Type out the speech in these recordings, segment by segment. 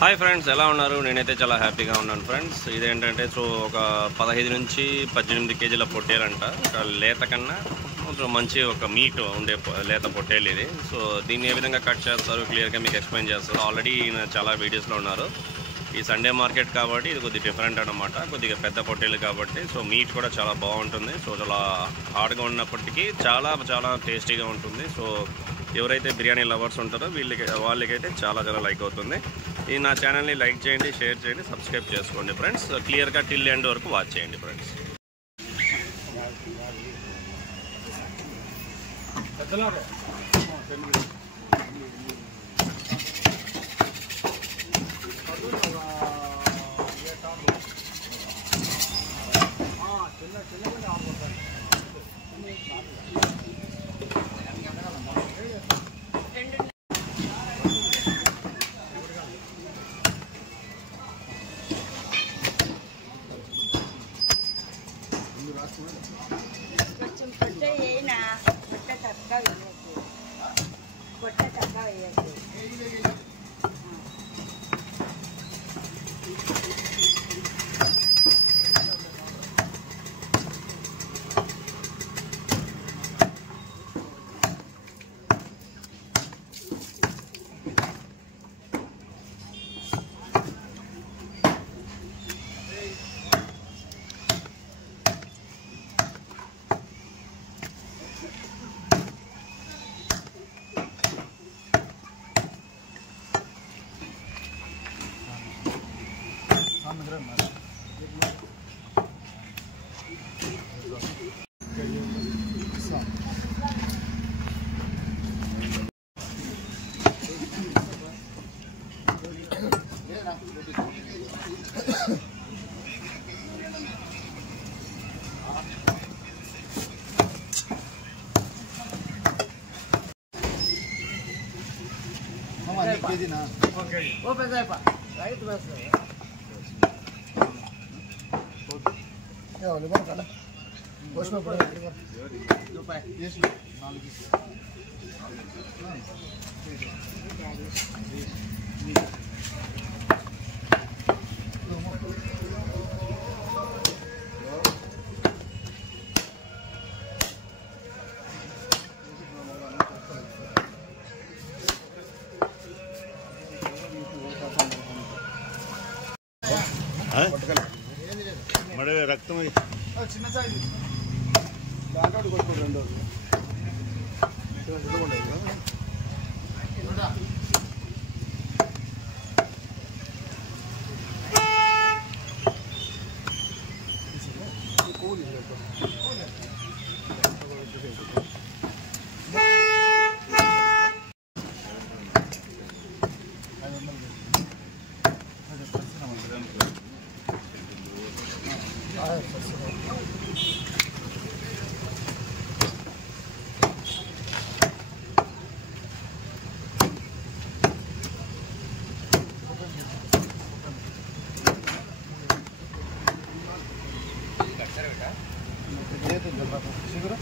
Hi friends, ఎలా ఉన్నారు? నేనైతే చాలా హ్యాపీగా ఉన్నాను ఫ్రెండ్స్. ఇదేంటంటే ఒక 15 నుంచి 18 కేజీల పొట్టేలంట. ఒక లేత కన్నా కొంచెం మంచి ఒక మీట్ ఉండే లేత పొట్టేలు ఇది. సో దీన్ని ఏ విధంగా కట్ చేస్తారు క్లియర్గా మీకు ఎక్స్ప్లెయిన్ చేస్తారు. ఆల్రెడీ చాలా వీడియోస్లో ఉన్నారు. ఈ సండే మార్కెట్ కాబట్టి ఇది కొద్దిగా డిఫరెంట్ అనమాట. కొద్దిగా పెద్ద పొట్టేలు కాబట్టి సో మీట్ కూడా చాలా బాగుంటుంది. సో చాలా హార్డ్గా ఉన్నప్పటికీ చాలా చాలా టేస్టీగా ఉంటుంది. సో ఎవరైతే బిర్యానీ లవర్స్ ఉంటారో వాళ్ళకైతే చాలా లైక్ అవుతుంది. ఈ నా ఛానల్ని లైక్ చేయండి, షేర్ చేయండి, సబ్స్క్రైబ్ చేసుకోండి ఫ్రెండ్స్. క్లియర్గా టిల్ ఎండ్ వరకు వాచ్ చేయండి ఫ్రెండ్స్. కొంచెం పొట్ట వేయినా పొట్ట చక్కగా వేయద్దు, పొట్ట చక్కగా వేయద్దు. మడ రక్తం చిన్న సైజు దాంట్లో కొట్టుకోండి. రెండు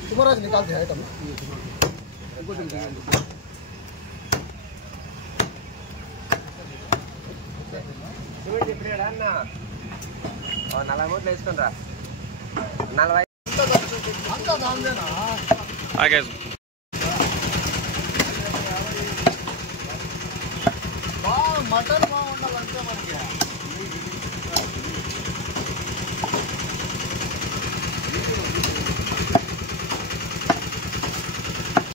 तुम्हारा निकालते हैं आइटम హాయ్ గైస్, మటన్ బాగుండాలంటే మనకి